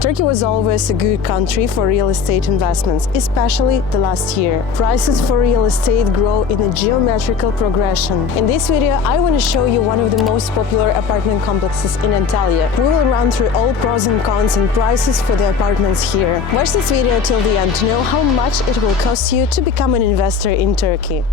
Turkey was always a good country for real estate investments, especially the last year. Prices for real estate grow in a geometrical progression. In this video, I want to show you one of the most popular apartment complexes in Antalya. We will run through all pros and cons and prices for the apartments here. Watch this video till the end to know how much it will cost you to become an investor in Turkey.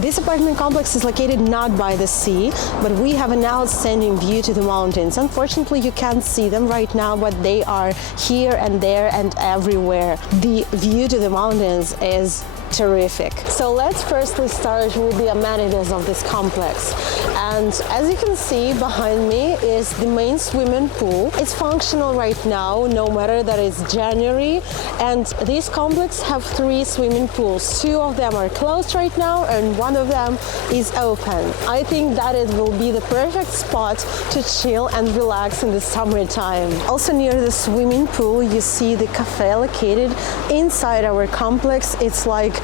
This apartment complex is located not by the sea, but we have an outstanding view to the mountains. Unfortunately, you can't see them right now, but they are here and there and everywhere. The view to the mountains is terrific. So let's firstly start with the amenities of this complex. And as you can see behind me is the main swimming pool. It's functional right now, no matter that it's January. And this complex have 3 swimming pools. 2 of them are closed right now and 1 of them is open. I think that it will be the perfect spot to chill and relax in the summertime. Also near the swimming pool, you see the cafe located inside our complex. It's like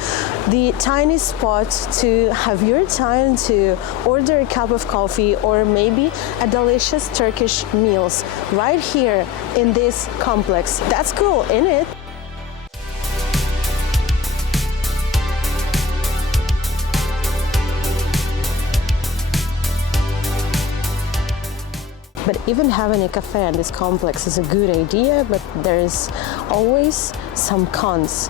the tiny spot to have your time to order a cup of coffee or maybe a delicious Turkish meals right here in this complex. That's cool, isn't it? But even having a cafe in this complex is a good idea, but there's always some cons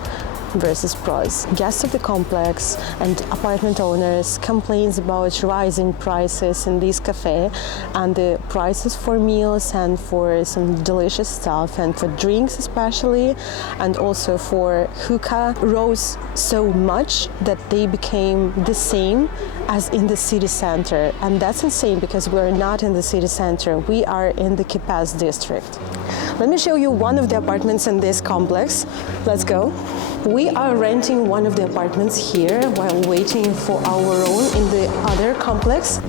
versus pros. Guests of the complex and apartment owners complains about rising prices in this cafe, and the prices for meals and for some delicious stuff and for drinks especially, and also for hookah rose so much that they became the same as in the city center. And that's insane because we're not in the city center, we are in the Kipaz district. Let me show you one of the apartments in this complex. Let's go. We are renting one of the apartments here while waiting for our own in the other complex.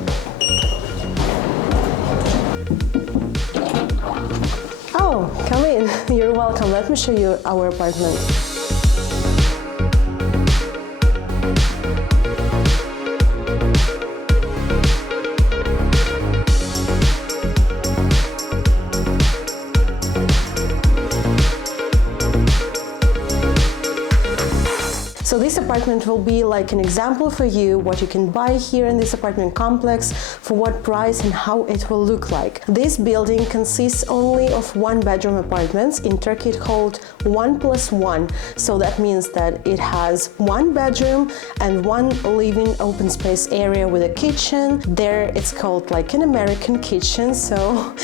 Oh, come in. You're welcome. Let me show you our apartment. So this apartment will be like an example for you what you can buy here in this apartment complex, for what price and how it will look like. This building consists only of 1-bedroom apartments. In Turkey it's called 1+1. So that means that it has 1 bedroom and 1 living open space area with a kitchen. There it's called like an American kitchen. So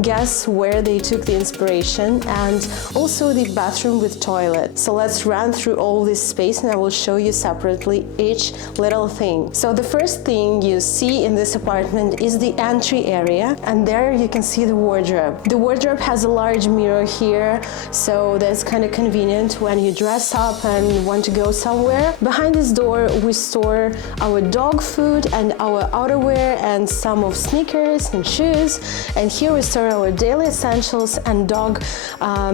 guess where they took the inspiration, and also the bathroom with toilet. So let's run through all this space and I will show you separately each little thing. So the first thing you see in this apartment is the entry area, and there you can see the wardrobe. The wardrobe has a large mirror here, so that's kind of convenient when you dress up and want to go somewhere. Behind this door we store our dog food and our outerwear and some of sneakers and shoes, and here we store our daily essentials and dog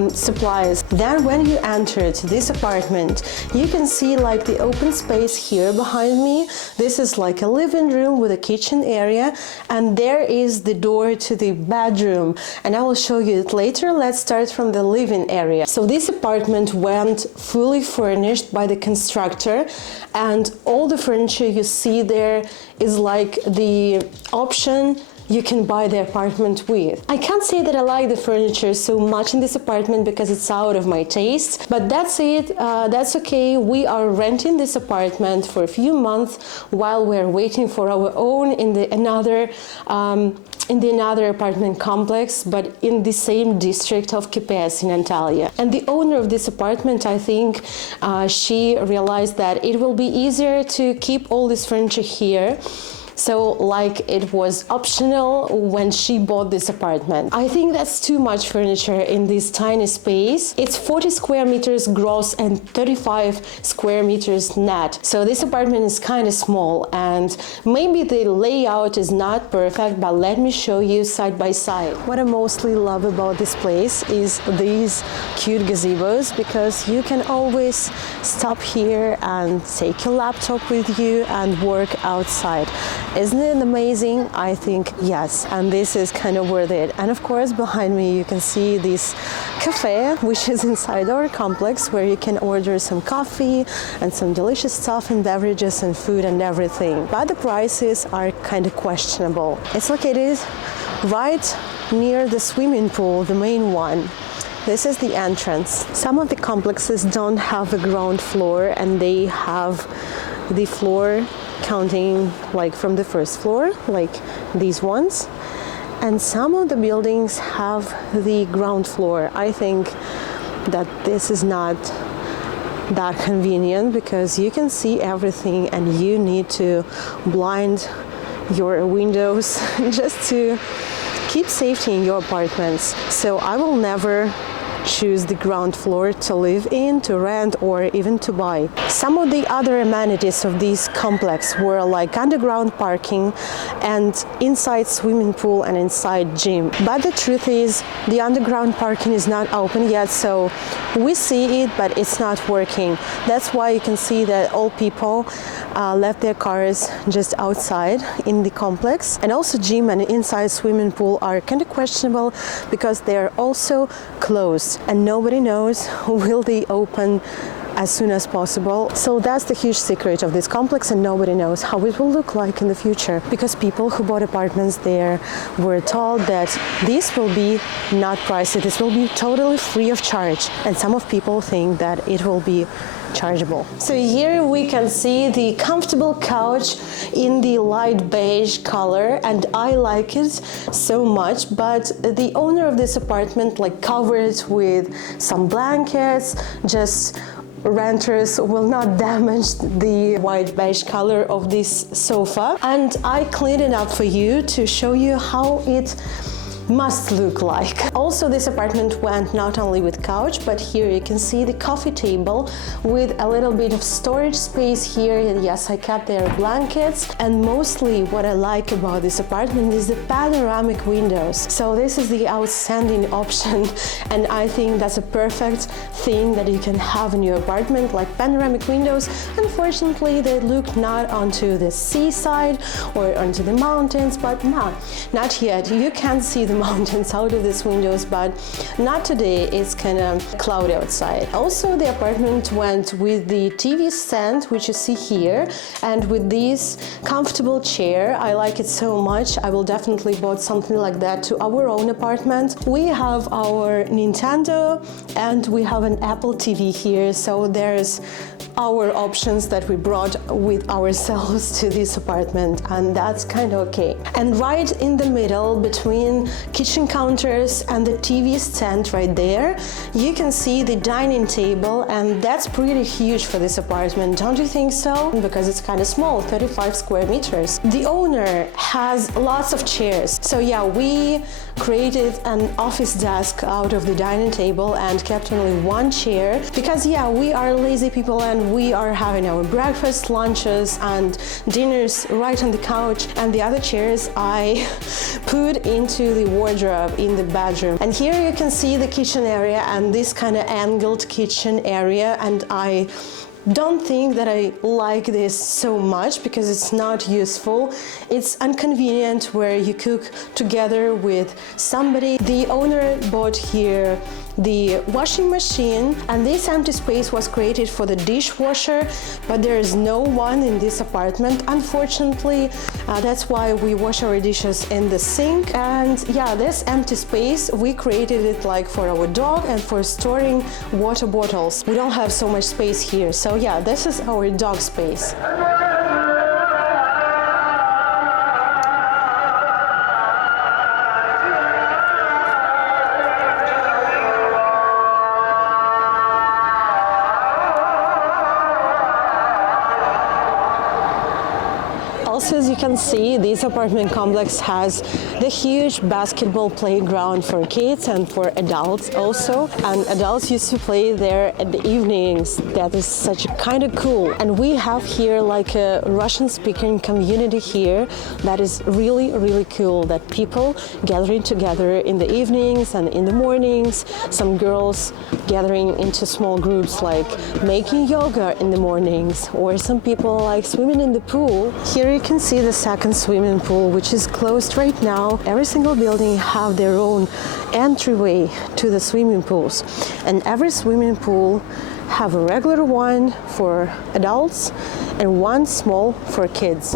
supplies. Then when you enter to this apartment, you can see like the open space here behind me. This is like a living room with a kitchen area, and there is the door to the bedroom, and I will show you it later. Let's start from the living area. So this apartment went fully furnished by the constructor, and all the furniture you see there is like the option you can buy the apartment with. I can't say that I like the furniture so much in this apartment because it's out of my taste, but that's it, that's okay. We are renting this apartment for a few months while we're waiting for our own in the another apartment complex, but in the same district of Kipaz in Antalya. And the owner of this apartment, I think she realized that it will be easier to keep all this furniture here So like it was optional when she bought this apartment. I think that's too much furniture in this tiny space. It's 40 square meters gross and 35 square meters net. So this apartment is kind of small, and maybe the layout is not perfect, but let me show you side by side. What I mostly love about this place is these cute gazebos, because you can always stop here and take your laptop with you and work outside. Isn't it amazing? I think yes, and this is kind of worth it. And of course behind me you can see this cafe, which is inside our complex, where you can order some coffee and some delicious stuff and beverages and food and everything. But the prices are kind of questionable. It's located right near the swimming pool, the main one. This is the entrance. Some of the complexes don't have a ground floor, and they have the floor counting like from the first floor, like these ones. And some of the buildings have the ground floor. I think that this is not that convenient, because you can see everything and you need to blind your windows just to keep safety in your apartments. So I will never choose the ground floor to live in, to rent, or even to buy. Some of the other amenities of this complex were like underground parking and inside swimming pool and inside gym. But the truth is, the underground parking is not open yet, so we see it, but it's not working. That's why you can see that all people left their cars just outside in the complex. And also gym and inside swimming pool are kind of questionable, because they're also closed, and nobody knows will they open as soon as possible. So that's the huge secret of this complex, and nobody knows how it will look like in the future, because people who bought apartments there were told that this will be not pricey, this will be totally free of charge, and some of people think that it will be chargeable. So here we can see the comfortable couch in the light beige color, and I like it so much, but the owner of this apartment like covered it with some blankets. Just renters will not damage the white beige color of this sofa, and I cleaned it up for you to show you how it must look like. Also, this apartment went not only with couch, but here you can see the coffee table with a little bit of storage space here. And yes, I kept their blankets. And mostly what I like about this apartment is the panoramic windows. So this is the outstanding option, and I think that's a perfect thing that you can have in your apartment, like panoramic windows. Unfortunately, they look not onto the seaside or onto the mountains, but not yet. You can see the mountains out of these windows, but not today. It's kind of cloudy outside. Also, the apartment went with the TV stand, which you see here, and with this comfortable chair. I like it so much. I will definitely bought something like that to our own apartment. We have our Nintendo and we have an Apple TV here, so there's our options that we brought with ourselves to this apartment, and that's kind of okay. And right in the middle between kitchen counters and the TV stand right there, you can see the dining table, and that's pretty huge for this apartment, don't you think so? Because it's kind of small, 35 square meters. The owner has lots of chairs, so yeah, we created an office desk out of the dining table and kept only one chair, because yeah, we are lazy people and we are having our breakfast, lunches and dinners right on the couch, and the other chairs I put into the wardrobe in the bedroom. And here you can see the kitchen area and this kind of angled kitchen area, and I don't think that I like this so much because it's not useful. It's inconvenient where you cook together with somebody. The owner bought here the washing machine, and this empty space was created for the dishwasher, but there is no one in this apartment, unfortunately. That's why we wash our dishes in the sink. And yeah, this empty space, we created it like for our dog and for storing water bottles. We don't have so much space here, so yeah, this is our dog space. Also, as you can see, this apartment complex has the huge basketball playground for kids and for adults also. And adults used to play there at the evenings. That is such kind of cool. And we have here like a Russian speaking community here that is really, really cool, that people gathering together in the evenings and in the mornings. Some girls gathering into small groups like making yoga in the mornings, or some people like swimming in the pool. Here you can see the second swimming pool, which is closed right now. Every single building have their own entryway to the swimming pools, and every swimming pool have a regular one for adults and one small for kids.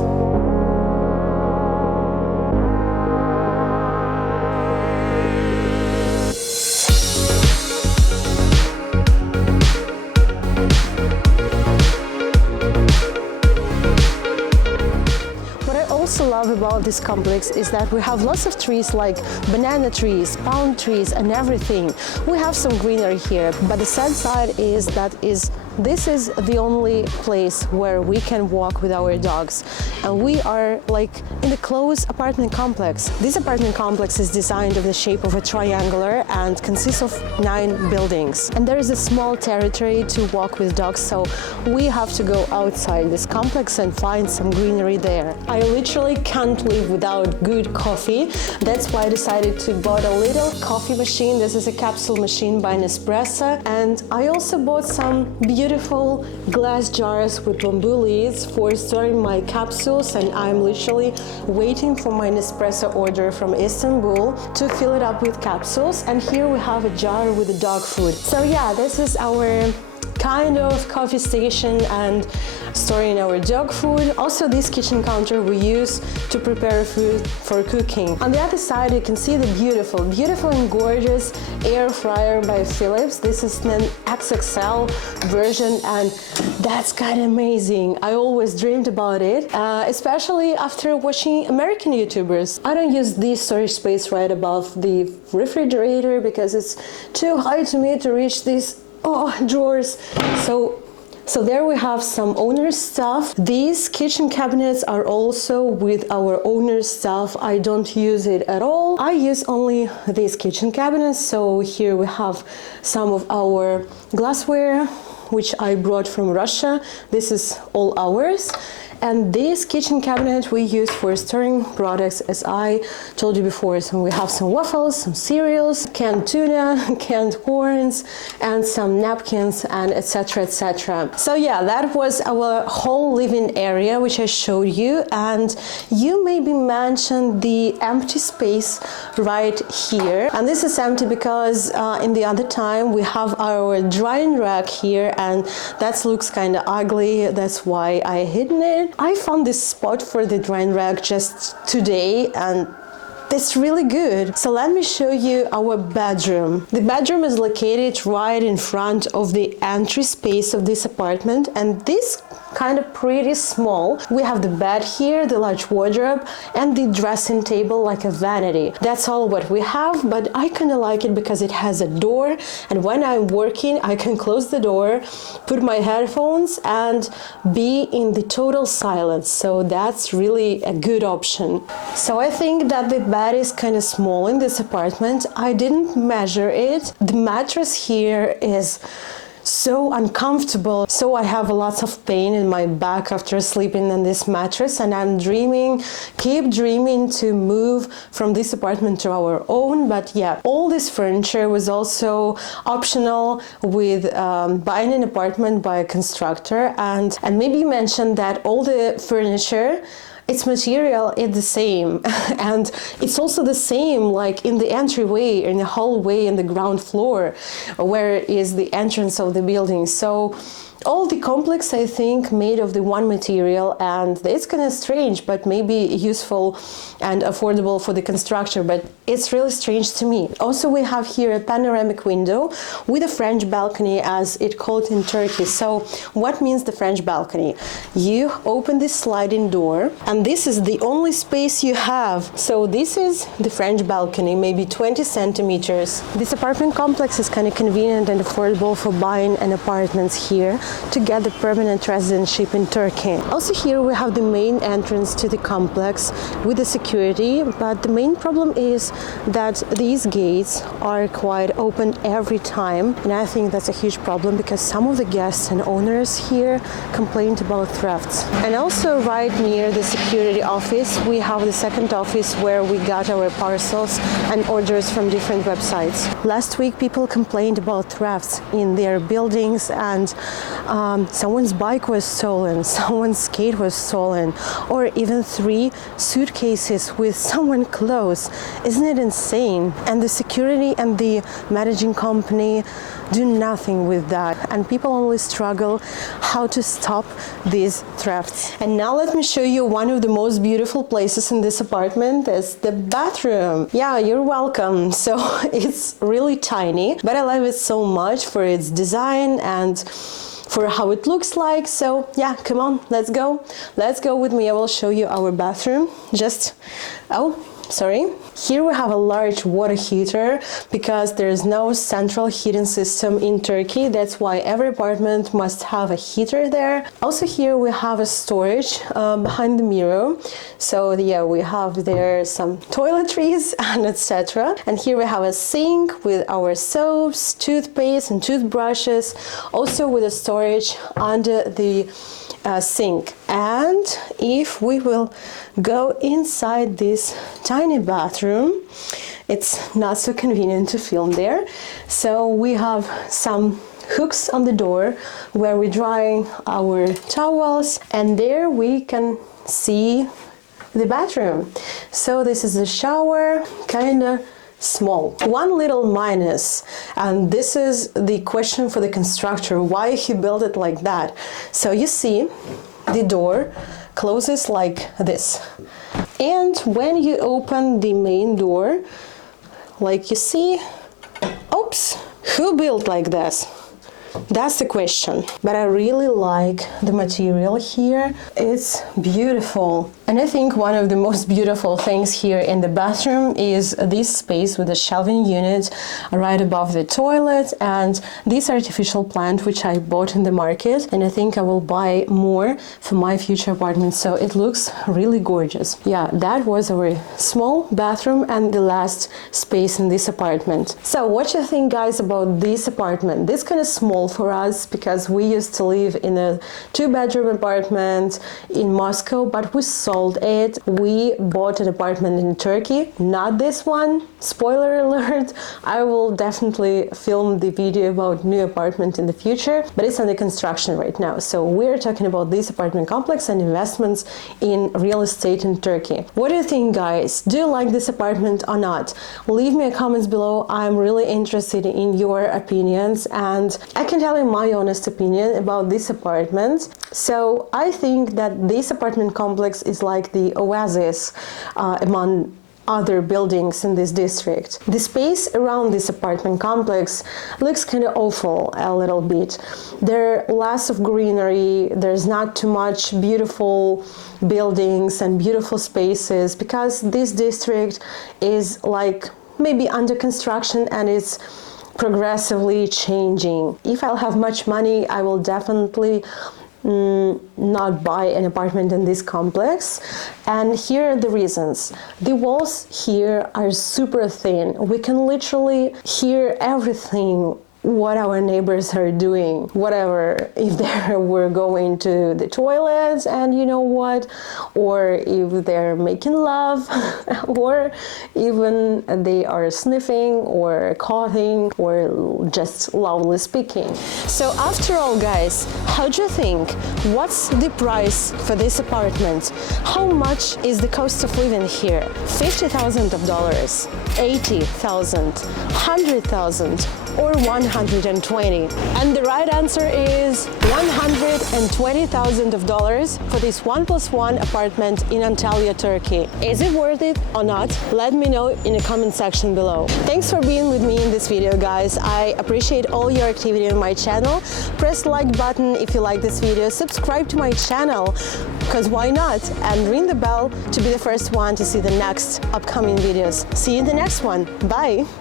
Love about this complex is that we have lots of trees like banana trees, palm trees and everything. We have some greenery here, but the sad side is that this is the only place where we can walk with our dogs, and we are like in a closed apartment complex. This apartment complex is designed in the shape of a triangular and consists of 9 buildings, and there is a small territory to walk with dogs, so we have to go outside this complex and find some greenery there. I literally can't live without good coffee. That's why I decided to buy a little coffee machine. This is a capsule machine by Nespresso, and I also bought some beautiful glass jars with bamboo lids for storing my capsules, and I'm literally waiting for my Nespresso order from Istanbul to fill it up with capsules. And here we have a jar with the dog food. So yeah, this is our kind of coffee station and storing our dog food. Also, this kitchen counter we use to prepare food for cooking. On the other side, you can see the beautiful and gorgeous air fryer by Philips. This is an XXL version, and that's kind of amazing. I always dreamed about it, especially after watching American YouTubers. I don't use this storage space right above the refrigerator because it's too high to me to reach these drawers. So there we have some owner's stuff. These kitchen cabinets are also with our owner's stuff. I don't use it at all. I use only these kitchen cabinets. So here we have some of our glassware, which I brought from Russia. This is all ours. And this kitchen cabinet we use for storing products, as I told you before. So we have some waffles, some cereals, canned tuna, canned corns, and some napkins, and etc, etc. So yeah, that was our whole living area, which I showed you. And you maybe mentioned the empty space right here. And this is empty because in the other time we have our drying rack here, and that looks kind of ugly. That's why I hidden it. I found this spot for the drying rack just today, and it's really good. So let me show you our bedroom. The bedroom is located right in front of the entry space of this apartment, and this kind of pretty small. We have the bed here, the large wardrobe, and the dressing table like a vanity. That's all what we have, but I kind of like it because it has a door, and when I'm working I can close the door, put my headphones, and be in the total silence. So that's really a good option. So I think that the bed is kind of small in this apartment. I didn't measure it. The mattress here is so uncomfortable, so I have lots of pain in my back after sleeping on this mattress, and I'm keep dreaming to move from this apartment to our own. But yeah, all this furniture was also optional with buying an apartment by a constructor, and maybe you mentioned that all the furniture, its material is the same, and it's also the same like in the entryway, in the hallway, in the ground floor, where is the entrance of the building. So all the complex, I think, made of the one material, and it's kind of strange, but maybe useful and affordable for the constructor, but it's really strange to me. Also, we have here a panoramic window with a French balcony, as it's called in Turkey. So what means the French balcony? You open this sliding door, and and this is the only space you have. So this is the French balcony, maybe 20 centimeters. This apartment complex is kind of convenient and affordable for buying an apartments here to get the permanent residency in Turkey. Also here we have the main entrance to the complex with the security, but the main problem is that these gates are quite open every time, and I think that's a huge problem because some of the guests and owners here complained about thefts. And also right near the security office we have the second office where we got our parcels and orders from different websites. Last week people complained about thefts in their buildings, and someone's bike was stolen, someone's skate was stolen, or even 3 suitcases with someone's clothes. Isn't it insane? And the security and the managing company do nothing with that, and people only struggle how to stop these thefts. And now let me show you one of the most beautiful places in this apartment is the bathroom. Yeah, you're welcome. So it's really tiny, but I love it so much for its design and for how it looks like. So yeah, come on, let's go with me. I will show you our bathroom. Here we have a large water heater because there is no central heating system in Turkey. That's why every apartment must have a heater there. Also here we have a storage behind the mirror. So yeah, we have there some toiletries and etc. And here we have a sink with our soaps, toothpaste and toothbrushes, also with a storage under the sink. And if we will go inside this tiny bathroom, it's not so convenient to film there. So we have some hooks on the door where we dry our towels, and there we can see the bathroom. So this is the shower, kind of small. One little minus, and this is the question for the constructor, why he built it like that. So you see the door closes like this, and when you open the main door, like you see, oops, who built like this? That's the question. But I really like the material here. It's beautiful. And I think one of the most beautiful things here in the bathroom is this space with a shelving unit right above the toilet and this artificial plant which I bought in the market, and I think I will buy more for my future apartment. So it looks really gorgeous. Yeah, that was our small bathroom and the last space in this apartment. So what do you think, guys, about this apartment? This kind of small for us because we used to live in a 2-bedroom apartment in Moscow, but we sold it. We bought an apartment in Turkey, not this one. Spoiler alert, I will definitely film the video about new apartment in the future, but it's under construction right now. So we're talking about this apartment complex and investments in real estate in Turkey. What do you think, guys? Do you like this apartment or not? Leave me a comments below. I'm really interested in your opinions, and I can tell you my honest opinion about this apartment. So I think that this apartment complex is like the oasis among other buildings in this district. The space around this apartment complex looks kind of awful a little bit. There are lots of greenery, there's not too much beautiful buildings and beautiful spaces because this district is like maybe under construction and it's progressively changing. If I'll have much money, I will definitely not buy an apartment in this complex. And here are the reasons. The walls here are super thin. We can literally hear everything what our neighbors are doing, whatever, if they were going to the toilets and you know what, or if they're making love, or even they are sniffing or coughing or just loudly speaking. So after all, guys, how do you think? What's the price for this apartment? How much is the cost of living here? $50,000, $80,000, $100,000, or $100,000? 120. And the right answer is $120,000 for this 1+1 apartment in Antalya, Turkey. Is it worth it or not? Let me know in the comment section below. Thanks for being with me in this video, guys. I appreciate all your activity on my channel. Press the like button if you like this video, subscribe to my channel, because why not? And ring the bell to be the first one to see the next upcoming videos. See you in the next one. Bye!